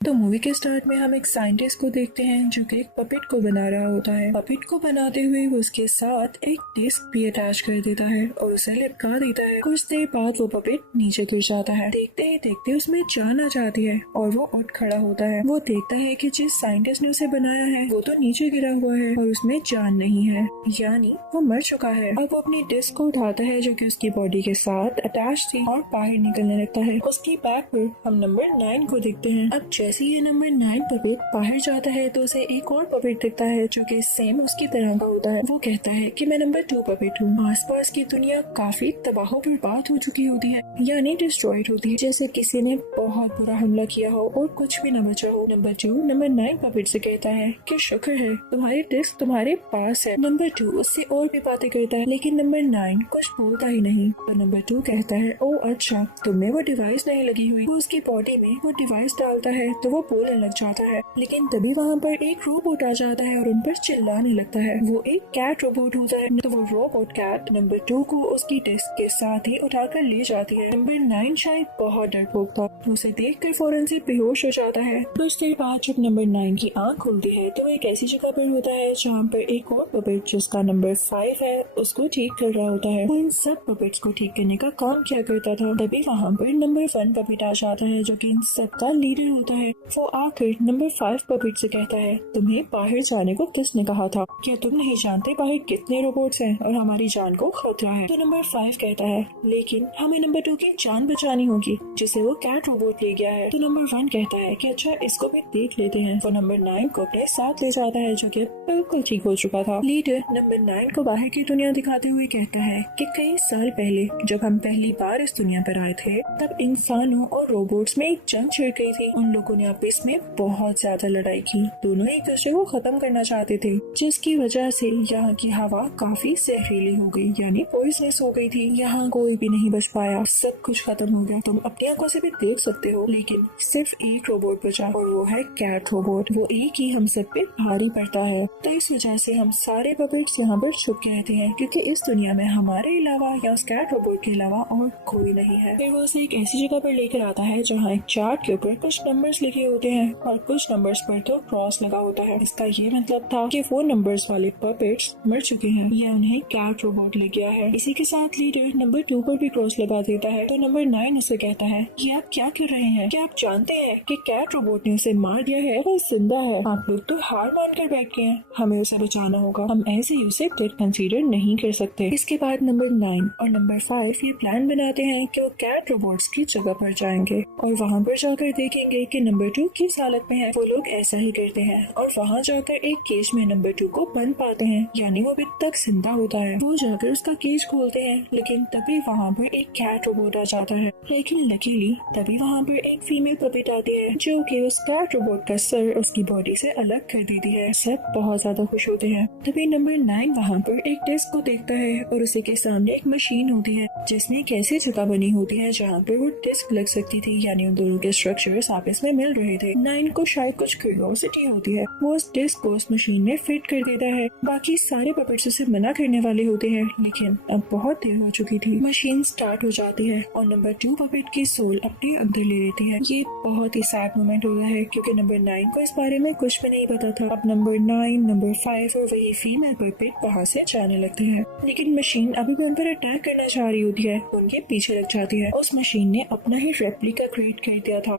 तो मूवी के स्टार्ट में हम एक साइंटिस्ट को देखते हैं जो कि एक पपेट को बना रहा होता है। पपेट को बनाते हुए वो उसके साथ एक डिस्क भी अटैच कर देता है और उसे लिपका देता है। कुछ देर बाद वो पपेट नीचे गिर जाता है। देखते ही देखते उसमें जान आ जाती है और वो उठ खड़ा होता है। वो देखता है कि जिस साइंटिस्ट ने उसे बनाया है वो तो नीचे गिरा हुआ है और उसमें जान नहीं है, यानी वो मर चुका है। अब वो अपनी डिस्क को उठाता है जो कि उसकी बॉडी के साथ अटैच थी और बाहर निकलने लगता है। उसकी बैक पर हम नंबर 9 को देखते हैं। अब जैसे ये नंबर 9 पपेट बाहर जाता है तो उसे एक और पपेट दिखता है जो कि सेम उसकी तरह का होता है। वो कहता है कि मैं नंबर 2 पपेट हूँ। आसपास की दुनिया काफी तबाह बर्बाद हो चुकी होती है, यानी डिस्ट्रॉयड होती है, जैसे किसी ने बहुत बुरा हमला किया हो और कुछ भी न बचा हो। नंबर 2 नंबर 9 पपेट से कहता है कि शुक्र है तुम्हारी डिस्क तुम्हारे पास है। नंबर 2 उससे और भी बातें करता है लेकिन नंबर 9 कुछ बोलता ही नहीं। तो नंबर 2 कहता है ओ अच्छा, तुम्हें वो डिवाइस नहीं लगी हुई। वो उसकी बॉडी में वो डिवाइस डालता है तो वो बोलने लग जाता है, लेकिन तभी वहाँ पर एक रोबोट आ जाता है और उन पर चिल्लाने लगता है। वो एक कैट रोबोट होता है। तो वो रोबोट कैट नंबर 2 को उसकी डिस्क के साथ ही उठाकर ले जाती है। नंबर 9 शायद बहुत डरपोक था, उसे देखकर फौरन से बेहोश हो जाता है। कुछ देर बाद जब नंबर 9 की आंख खुलती है तो एक ऐसी जगह पर होता है जहाँ पर एक और पपेट जिसका नंबर 5 है उसको ठीक कर रहा होता है। वो इन सब पपेट्स को ठीक करने का काम किया करता था। तभी वहाँ पर नंबर 1 पपेट आ जाता है जो कि इन सब का लीडर होता है। वो आकर नंबर 5 पपेट से कहता है तुम्हें बाहर जाने को किसने कहा था? क्या तुम नहीं जानते बाहर कितने रोबोट्स हैं और हमारी जान को खतरा है? तो नंबर 5 कहता है लेकिन हमें नंबर 2 की जान बचानी होगी जिसे वो कैट रोबोट ले गया है। तो नंबर 1 कहता है कि अच्छा इसको भी देख लेते हैं। वो नंबर 9 को अपने साथ ले जाता है जो कि बिल्कुल ठीक हो चुका था। लीडर नंबर 9 को बाहर की दुनिया दिखाते हुए कहता है कि कई साल पहले जब हम पहली बार इस दुनिया पर आए थे तब इंसानों और रोबोट्स में एक जंग छिड़ गई थी। उन लोगों ने आपस में बहुत ज्यादा लड़ाई की। दोनों एक दूसरे को खत्म करना चाहते थे जिसकी वजह से यहाँ की हवा काफी जहरीली हो गई, यानी पॉइजनस हो गई थी। यहाँ कोई भी नहीं बच पाया, सब कुछ खत्म हो गया। तुम अपनी आंखों से भी देख सकते हो। लेकिन सिर्फ एक रोबोट बचा और वो है कैट रोबोट। वो एक ही हम सब पे भारी पड़ता है। तो इस वजह से हम सारे पपेट्स यहाँ पर छुप के रहते हैं क्योंकि इस दुनिया में हमारे अलावा या उस कैट रोबोट के अलावा और कोई नहीं है। फिर वो उसे एक ऐसी जगह पर लेकर आता है जहाँ एक चार्ट के ऊपर कुछ नंबर्स लिखे होते हैं और कुछ नंबर्स पर तो क्रॉस लगा होता है। इसका ये मतलब था कि वो नंबर्स वाले पपेट्स मर चुके हैं या उन्हें कैट रोबोट ले गया है। इसी के साथ लीडर नंबर 2 पर भी क्रॉस लगा देता है। तो नंबर 9 उसे कहता है ये आप क्या कर रहे हैं? क्या आप जानते हैं कि कैट रोबोट ने उसे मार दिया है? वो जिंदा है। आप लोग तो हार मान कर बैठ गए हैं। हमें उसे बचाना होगा। हम ऐसे ही उसे डेड कंसीडर नहीं कर सकते। इसके बाद नंबर 9 और नंबर 5 ये प्लान बनाते हैं कि वो कैट रोबोट्स की जगह पर जाएंगे और वहाँ पर जाकर देखेंगे कि नंबर 2 किस हालत में है। वो लोग ऐसा ही करते हैं और वहाँ जाकर एक केज में नंबर 2 को बंद पाते हैं, यानी वो अभी तक जिंदा होता है। वो जाकर उसका केज खोलते हैं लेकिन तभी वहाँ पर एक कैट रोबोट आ जाता है। लेकिन लकीली तभी वहाँ पर एक फीमेल पपेट आती है जो कि उस कैट रोबोट का सर उसकी बॉडी से अलग कर देती है। सब बहुत ज्यादा खुश होते हैं। तभी नंबर 9 वहाँ पर एक डिस्क को देखता है और उसी के सामने एक मशीन होती है जिसमें एक ऐसी जगह बनी होती है जहाँ पर वो डिस्क लग सकती थी, यानी उन दोनों के स्ट्रक्चर्स आपस में मिल रहे थे। 9 को शायद कुछ क्यूरियोसिटी होती है। वो उस डिस्क को उस मशीन में फिट कर देता है। बाकी सारे पपेट्स उसे मना करने वाले होते हैं लेकिन अब बहुत देर हो चुकी थी। मशीन स्टार्ट हो जाती है और नंबर 2 पपेट की सोल अपने अंदर ले लेती है। ये बहुत ही सैड मोमेंट होता है क्योंकि नंबर 9 को इस बारे में कुछ भी नहीं पता था। अब नंबर 9, नंबर 5 और वही फीमेल पपेट वहाँ से जाने लगते हैं लेकिन मशीन अभी भी उन पर अटैक करना चाह रही होती है। उनके पीछे लग जाती है। उस मशीन ने अपना ही रेप्लिका क्रिएट कर दिया था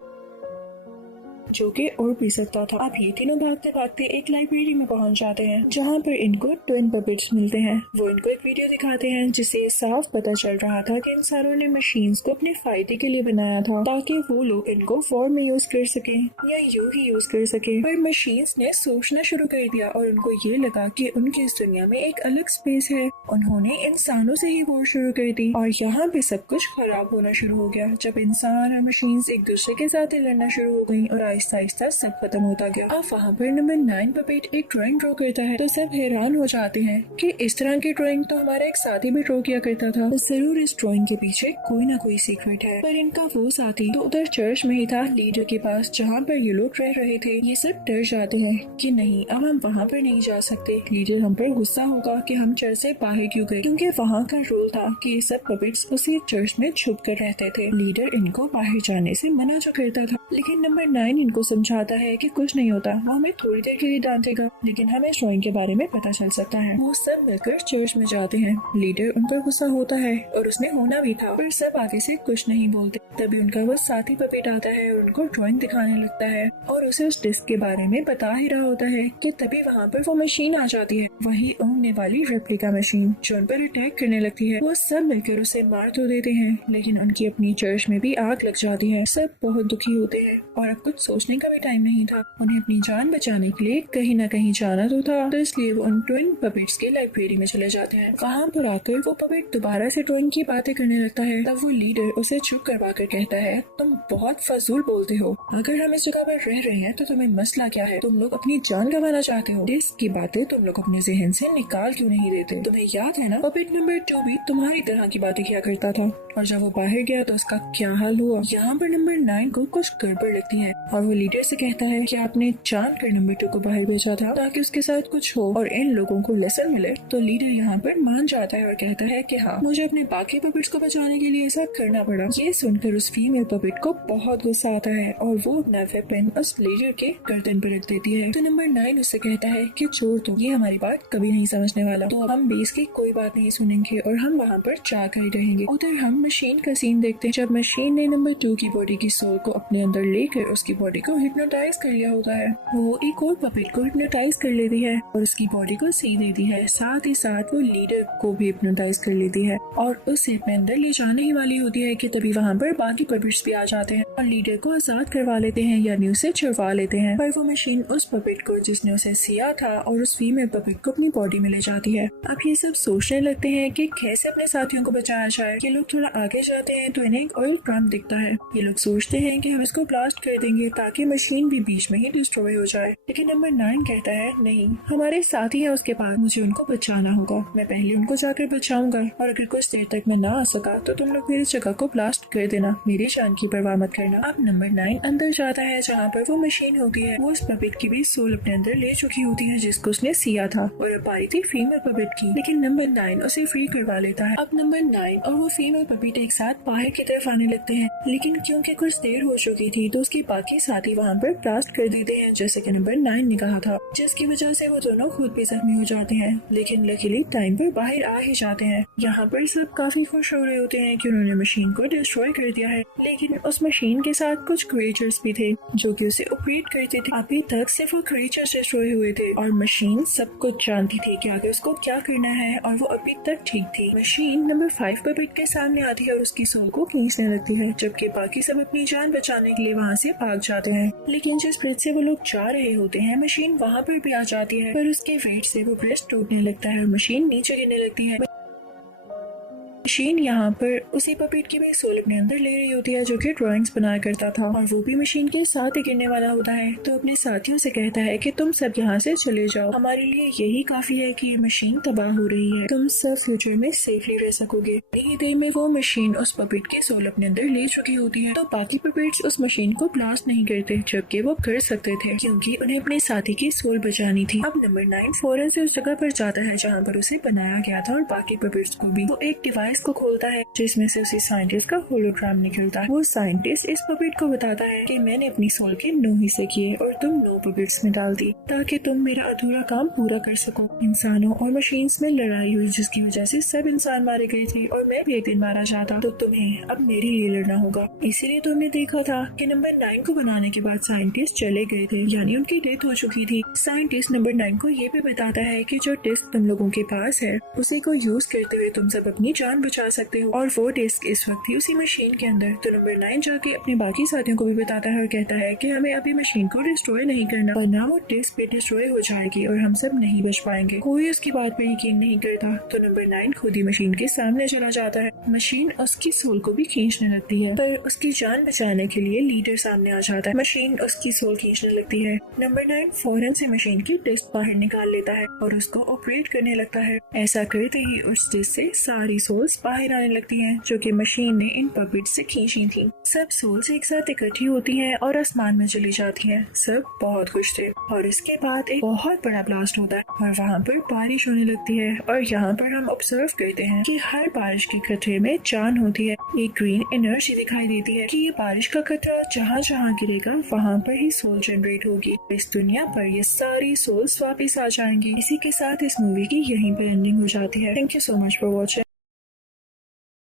जो कि और भी सकता था। अब ये तीनों भागते भागते एक लाइब्रेरी में पहुंच जाते हैं जहाँ पर इनको ट्विन पपेट्स मिलते हैं। वो इनको एक वीडियो दिखाते हैं जिससे साफ पता चल रहा था कि इंसानों ने मशीन्स को अपने फायदे के लिए बनाया था ताकि वो लोग इनको वॉर में यूज कर सके या यूं ही यूज कर सके। पर मशीन्स ने सोचना शुरू कर दिया और उनको ये लगा कि उनकी इस दुनिया में एक अलग स्पेस है। उन्होंने इंसानों से ही वॉर शुरू कर दी और यहाँ पे सब कुछ खराब होना शुरू हो गया जब इंसान और मशीन्स एक दूसरे के साथ लड़ना शुरू हो गयी और आहिस्ता आहिस्ता सब खत्म होता गया। अब वहाँ पर नंबर 9 पपेट एक ड्राइंग ड्रॉ करता है तो सब हैरान हो जाते हैं कि इस तरह की ड्राइंग तो हमारा एक साथी भी ड्रॉ किया करता था। तो जरूर इस ड्राइंग के पीछे कोई ना कोई सीक्रेट है। पर इनका वो साथी तो उधर चर्च में ही था लीडर के पास जहाँ पर ये लोग रह रहे थे। ये सब डर जाते हैं कि नहीं अब हम वहाँ पर नहीं जा सकते। लीडर हम पर गुस्सा होगा कि हम चर्च से बाहर क्यों गए क्योंकि वहाँ का रूल था कि ये सब पपेट्स उसी चर्च में छुप कर रहते थे। लीडर इनको बाहर जाने से मना जो करता था लेकिन नंबर 9 उनको समझाता है कि कुछ नहीं होता, वो हमें थोड़ी देर के लिए डांटेगा लेकिन हमें ड्राइंग के बारे में पता चल सकता है। वो सब मिलकर चर्च में जाते हैं। लीडर उन पर गुस्सा होता है और उसने होना भी था, पर सब आगे से कुछ नहीं बोलते। तभी उनका वो साथी पपेट आता है और उनको ड्राइंग दिखाने लगता है और उसे उस डिस्क के बारे में बता ही रहा होता है कि तभी वहाँ पर वो मशीन आ जाती है, वही उड़ने वाली रेप्लिका मशीन जो उन पर अटैक करने लगती है। वो सब मिलकर उसे मार तो देते हैं लेकिन उनकी अपनी चर्च में भी आग लग जाती है। सब बहुत दुखी होते हैं और अब कुछ सोचने का भी टाइम नहीं था। उन्हें अपनी जान बचाने के लिए कहीं न कहीं जाना तो था, तो इसलिए वो उन ट्विन पपेट्स के लाइब्रेरी में चले जाते हैं। वहाँ पर आकर वो पपेट दोबारा से ड्राइंग की बातें करने लगता है। तब वो लीडर उसे चुप करवा कर कहता है, तुम बहुत फजूल बोलते हो, अगर हम इस जगह पर रह रहे हैं तो तुम्हें मसला क्या है? तुम लोग अपनी जान गंवाना चाहते हो? डिस्क की बातें तुम लोग अपने जहन से निकाल क्यों नहीं देते? तुम्हें याद है ना, पपेट नंबर 2 भी तुम्हारी तरह की बातें किया करता था और जब वो बाहर गया तो उसका क्या हाल हुआ। यहाँ पर नंबर 9 को कुछ गड़बड़ लगती है और वो लीडर से कहता है कि आपने जानकर नंबर 2 को बाहर भेजा था ताकि उसके साथ कुछ हो और इन लोगों को लेसन मिले। तो लीडर यहाँ पर मान जाता है और कहता है कि हाँ, मुझे अपने बाकी पपेट्स को बचाने के लिए ऐसा करना पड़ा। ये सुनकर उस फीमेल पपेट को बहुत गुस्सा आता है और वो अपना वेपन उस लीडर के गर्दन पर रख देती है। तो नंबर 9 उससे कहता है कि चोर तो ये हमारी बात कभी नहीं समझने वाला, तो हम बेस की कोई बात नहीं सुनेंगे और हम वहाँ पर जाकर ही रहेंगे। उधर हम मशीन का सीन देखते हैं जब मशीन ने नंबर 2 की बॉडी की सोल को अपने अंदर लेकर उसकी बॉडी को हिप्नोटाइज कर लिया होता है। वो एक और पपेट को हिप्नोटाइज कर लेती है और उसकी बॉडी को सी देती है। साथ ही साथ वो लीडर को भी हिप्नोटाइज कर लेती है और उसे अपने अंदर ले जाने ही वाली होती है कि तभी वहाँ पर बाकी पपेट्स भी आ जाते हैं और लीडर को आजाद करवा लेते हैं, यानी उसे छुड़वा लेते हैं। पर वो मशीन उस पपेट को जिसने उसे सिया था और उस फीमेल पपेट को अपनी बॉडी में ले जाती है। अब ये सब सोचने लगते हैं कि कैसे अपने साथियों को बचाया जाए। ये लोग थोड़ा आगे जाते हैं तो इन्हें एक ऑयल ड्रम दिखता है। ये लोग सोचते हैं कि हम इसको ब्लास्ट कर देंगे ताकि मशीन भी बीच में ही डिस्ट्रॉय हो जाए, लेकिन नंबर 9 कहता है नहीं, हमारे साथी है उसके पास, मुझे उनको बचाना होगा। मैं पहले उनको जाकर बचाऊंगा और अगर कुछ देर तक मैं ना आ सका तो तुम लोग मेरी जगह को ब्लास्ट कर देना, मेरी जान की परवाह मत करना। अब नंबर 9 अंदर जाता है जहाँ पर वो मशीन होती है। वो उस पपेट की भी सोल अपने अंदर ले चुकी होती है जिसको उसने सिया था और अब आई थी फीमेल पपेट की, लेकिन नंबर 9 उसे फ्री करवा लेता है। अब नंबर 9 और वो फीमेल पपेट एक साथ बाहर की तरफ आने लगते हैं, लेकिन क्योंकि कुछ देर हो चुकी थी तो उसके बाकी साथी वहाँ पर ब्लास्ट कर देते हैं जैसे कि नंबर 9 ने कहा था, जिसकी वजह से वो दोनों खुद भी जख्मी हो जाते हैं, लेकिन लकीली टाइम पर बाहर आ ही जाते हैं। यहाँ पर सब काफी खुश हो रहे होते हैं कि उन्होंने मशीन को डिस्ट्रॉय कर दिया है, लेकिन उस मशीन के साथ कुछ क्रिएचर्स भी थे जो कि उसे ऑपरेट करते थे। अभी तक सिर्फ वो क्रिएचर्स डिस्ट्रॉय हुए थे और मशीन सब कुछ जानती थी कि आगे उसको क्या करना है और वो अभी तक ठीक थी। मशीन नंबर 5 पपेट के सामने आती है और उसकी सोल को खींचने लगती है, जबकि बाकी सब अपनी जान बचाने के लिए वहाँ से भाग जाते हैं। लेकिन जिस ब्रिज से वो लोग जा रहे होते हैं मशीन वहाँ पर भी आ जाती है, पर उसके वेट से वो ब्रिज टूटने लगता है और मशीन नीचे गिरने लगती है। मशीन यहाँ पर उसी पपेट की भी सोल अपने अंदर ले रही होती है जो कि ड्राइंग्स बनाया करता था और वो भी मशीन के साथ ही गिरने वाला होता है। तो अपने साथियों से कहता है कि तुम सब यहाँ से चले जाओ, हमारे लिए यही काफी है कि ये मशीन तबाह हो रही है, तुम सब फ्यूचर में सेफली रह सकोगे। इतनी देर में वो मशीन उस पपेट की सोल अपने अंदर ले चुकी होती है, तो बाकी पपेट्स उस मशीन को ब्लास्ट नहीं करते, जबकि वो कर सकते थे क्योंकि उन्हें अपने साथी की सोल बचानी थी। अब नंबर 9 फौरन से उस जगह पर जाता है जहाँ पर उसे बनाया गया था और बाकी पपेट्स को भी। वो एक डिवाइस को खोलता है जिसमें से उसी साइंटिस्ट का होलोग्राम निकलता है। वो साइंटिस्ट इस पपेट को बताता है कि मैंने अपनी सोल के 9 हिस्से किए और तुम 9 पपेट्स में डाल दी ताकि तुम मेरा अधूरा काम पूरा कर सको। इंसानों और मशीन्स में लड़ाई हुई जिसकी वजह से सब इंसान मारे गए थे और मैं भी एक दिन मारा जाता, तो तुम्हें अब मेरे लिए लड़ना होगा। इसीलिए तुमने देखा था कि नंबर 9 को बनाने के बाद साइंटिस्ट चले गए थे, यानी उनकी डेथ हो चुकी थी। साइंटिस्ट नंबर 9 को ये भी बताता है कि जो डिस्क तुम लोगों के पास है उसी को यूज करते हुए तुम सब अपनी जान बचा सकते हो और वो डिस्क इस वक्त थी उसी मशीन के अंदर। तो नंबर 9 जाके अपने बाकी साथियों को भी बताता है और कहता है कि हमें अभी मशीन को डिस्ट्रॉय नहीं करना, वरना वो डिस्क पे डिस्ट्रॉय हो जाएगी और हम सब नहीं बच पाएंगे। कोई उसकी बात पे यकीन नहीं करता, तो नंबर 9 खुद ही मशीन के सामने चला जाता है। मशीन उसकी सोल को भी खींचने लगती है, पर उसकी जान बचाने के लिए लीडर सामने आ जाता है। मशीन उसकी सोल खींचने लगती है। नंबर 9 फौरन से मशीन की डिस्क बाहर निकाल लेता है और उसको ऑपरेट करने लगता है। ऐसा करते ही उस डिस्क से सारी सोल सोल्स बाहर आने लगती हैं जो कि मशीन ने इन पपेट्स से खींची थी। सब सोल्स एक साथ इकट्ठी होती हैं और आसमान में चली जाती हैं। सब बहुत खुश थे और इसके बाद एक बहुत बड़ा ब्लास्ट होता है और वहाँ पर बारिश होने लगती है। और यहाँ पर हम ऑब्जर्व करते हैं कि हर बारिश के कतरे में जान होती है। एक ग्रीन एनर्जी दिखाई देती है कि ये बारिश का कतरा जहाँ जहाँ गिरेगा वहाँ पर ही सोल जनरेट होगी। इस दुनिया पर ये सारी सोल्स वापस आ जाएंगी। इसी के साथ इस मूवी की यहीं पर एंडिंग हो जाती है। Thank you so much for watching.